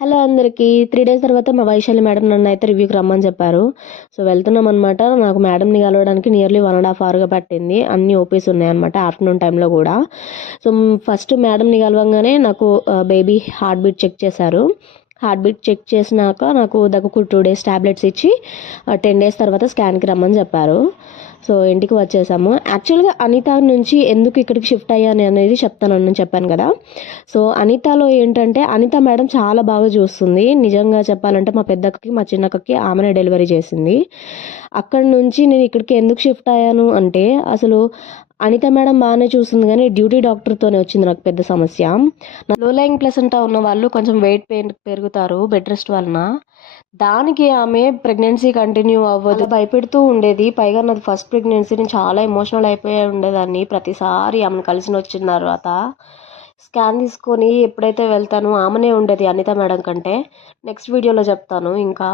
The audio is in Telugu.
హలో అందరికీ 3 డేస్ తర్వాత మా వైశాలి మేడం నన్నైతే రివ్యూకి రమ్మని చెప్పారు. సో వెళ్తున్నామనమాట. నాకు మేడంని కలవడానికి నియర్లీ 1½ అవర్‌గా పట్టింది. అన్ని ఓపీస్ ఉన్నాయన్నమాట ఆఫ్టర్‌నూన్ టైంలో కూడా. సో ఫస్ట్ మేడంని కలవంగానే నాకు బేబీ హార్ట్ బీట్ చెక్ చేశారు. హార్ట్ బీట్ చెక్ చేసినాక నాకు దగ్గుకు 2 డేస్ టాబ్లెట్స్ ఇచ్చి 10 డేస్ తర్వాత స్కాన్కి రమ్మని చెప్పారు. సో ఇంటికి వచ్చేసాము. యాక్చువల్గా అనిత నుంచి ఎందుకు ఇక్కడికి షిఫ్ట్ అయ్యాను అనేది చెప్తానని చెప్పాను కదా. సో అనితలో ఏంటంటే అనిత మేడం చాలా బాగా చూస్తుంది. నిజంగా చెప్పాలంటే మా పెద్దక్కకి మా చిన్నక్కకి ఆమెనే డెలివరీ చేసింది. అక్కడి నుంచి నేను ఇక్కడికి ఎందుకు షిఫ్ట్ అయ్యాను అంటే అసలు అనిత మేడం బాగానే చూస్తుంది కానీ డ్యూటీ డాక్టర్తోనే వచ్చింది నాకు పెద్ద సమస్య. లో లయింగ్ ప్లసెంటా ఉన్న వాళ్ళు కొంచెం వెయిట్ పెరుగుతారు బెడ్ రెస్ట్ వలన. దానికి ఆమె ప్రెగ్నెన్సీ కంటిన్యూ అవ్వదు భయపెడుతూ ఉండేది. పైగా నాది ఫస్ట్ ప్రెగ్నెన్సీ, నేను చాలా ఎమోషనల్ అయిపోయి ఉండేదాన్ని ప్రతిసారి ఆమెను కలిసి వచ్చిన తర్వాత. స్కాన్ తీసుకొని ఎప్పుడైతే వెళ్తానో ఆమెనే ఉండేది అనిత మేడం కంటే. నెక్స్ట్ వీడియోలో చెప్తాను ఇంకా.